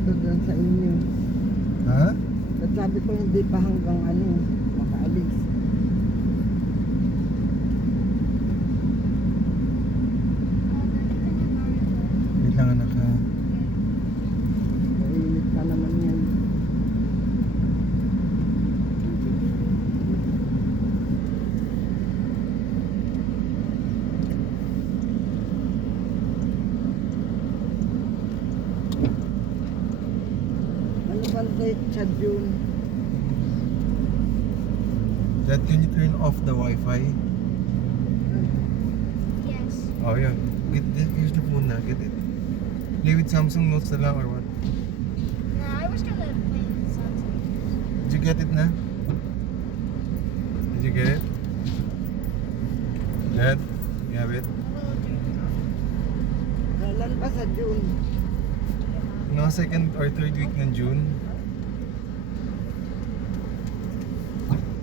dito dyan sa inyo. Ha? At sabi ko hindi pa hanggang ano, makaalis. Wait lang anak ha. Mainit pa naman yan. Ano bang date sa June? Dad, can you turn off the Wi-Fi? Yes. Oh, yun. Here's the phone na. Get it. Play with Samsung Notes na lang or what? No, I was gonna play something. Did you get it na? Did you get it? Dad, you have it? Kailan pa sa June? No, second or third week ng June.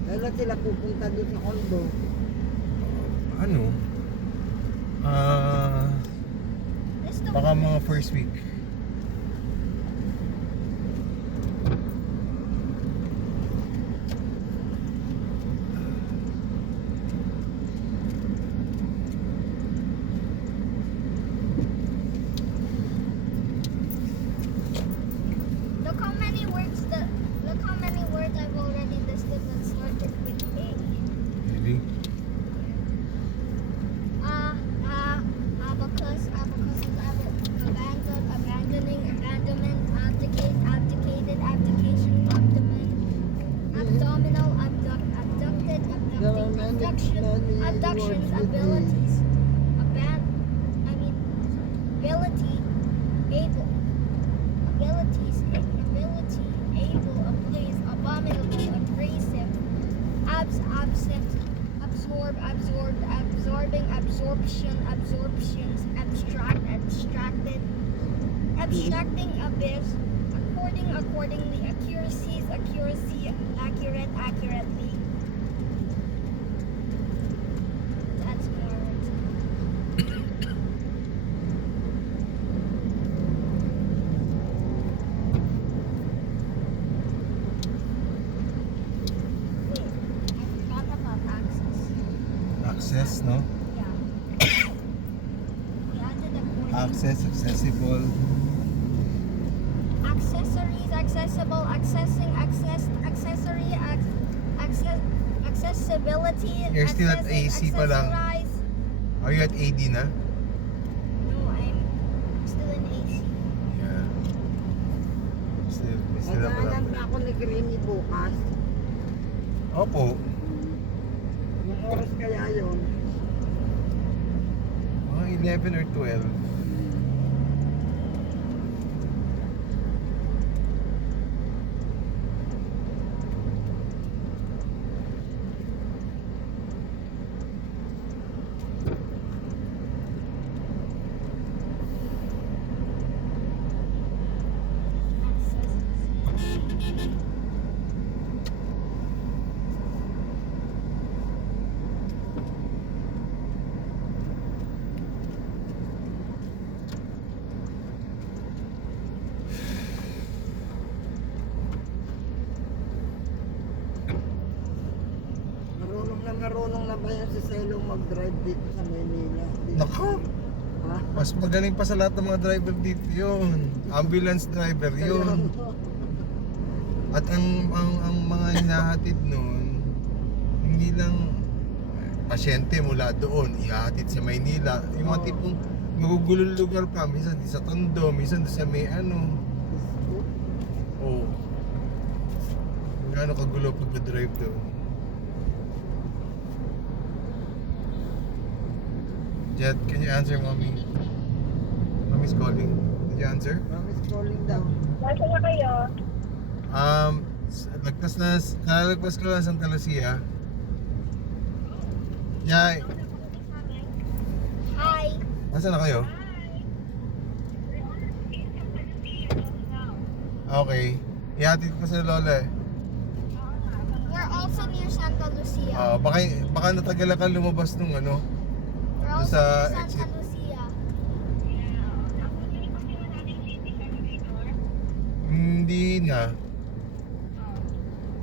Kailan sila pupunta doon sa condo? Ano? This the Baka mga first week. look how many words I've already listed that started with A. Really? Abacus, abandon, abandoning, abandonment, abdicate, abdicated, abdication, abdomen, abdominal, abducted, abduction, abductions, abilities, ability, able, abilities, ability, able, ablaze, abominable, abrasive, absent, absorb, absorbed, absorbing, absorption, absorptions, abstract, abstracted, abstracting, abyss, accordingly, accuracies, accuracy, accurate, accurately. That's more words. Wait, I forgot about access. Access, no? Yeah. We added a point. Access, accessible. Accessories, accessible, accessing, accessed, accessory, accessibility. You're still at accessing, AC pa lang. accessorize. Are you at AD na? No, I'm still in AC. Yeah. Still up Magkaanan lang. pa ako ni Greenie bukas. Opo. Yung oras kaya yun? Mga 11 or 12. Marunong na ba yan si Selong mag-drive dito sa Manila? Dito. Nako! Ha? Mas magaling pa sa lahat ng mga driver dito yun. Ambulance driver yun. At ang mga hinahatid nun, hindi lang pasyente mula doon, ihahatid sa Maynila. Yung mga tipong magugulong lugar pa, minsan di sa Tondo, minsan di sa may ano. Oh. Gaano kagulo pag-drive doon. Jet, can you answer mommy? Mommy's calling. Did you answer? Promise calling daw. Nasaan na kayo? Nakalagpas ko lang sa Santa Lucia. Yay! Hi. Nasaan na kayo? Okay. Ihatid ko sa lola eh. We're also near Santa Lucia. Baka natagalan ka lumabas nung ano. We're also sa near Santa exit. Lucia. hindi na.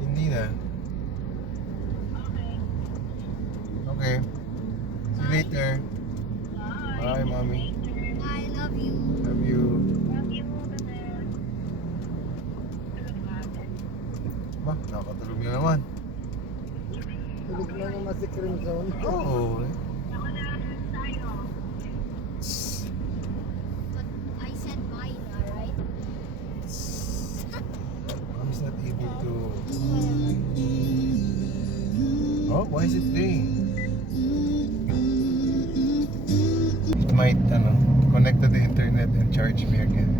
Hindi na. Okay. See you later. Bye, mommy. I love you. Love you. Ba, nakakatulog na naman. Tulog na naman si Crimson. Oo. But I said bye na, right? Mommy's not able to. Oh, why is it playing? It might, connect to the internet and charge me again.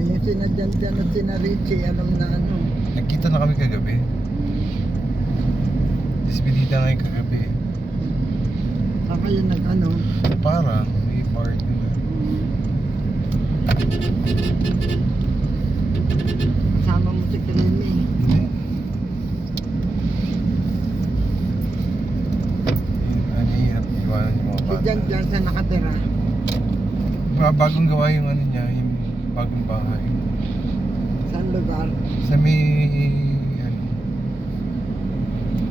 Eh, yung sinadyan dyan at sina Richie, alam na ano. Nagkita na kami kagabi. Despedida nga yung kagabi. Saka yun nag-ano. Parang may party na. Kasama mo si Creamy. Hindi. Ang hirap iwanan yung mga Si bata. Jan dyan sa nakatira. Bagong gawa yung ano niya, yung bagong bahay. Saan lugar? Sa may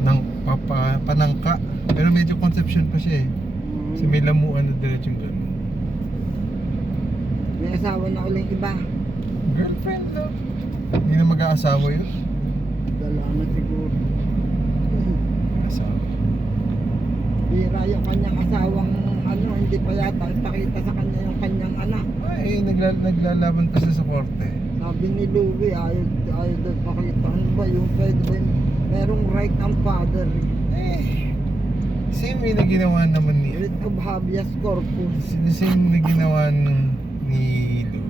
nang panangka. Pero medyo conception pa siya eh. Sa may lamuan na diretsong gano'n. May asawa na uling iba. Girlfriend lang. Hindi na mag-aasawa yun. Dalawa na siguro. Asawa. Bira yung kanyang asawang ano, hindi pa yata ipakita sa kanya yung kanyang anak. Ay, naglalaban pa siya sa korte. Sabi ni Louie, ayaw daw pakita. Ano ba yung pwede ba yung merong right ang father. Same way na ginawa naman ni Writ of habeas corpus. same na ginawa ni Lou.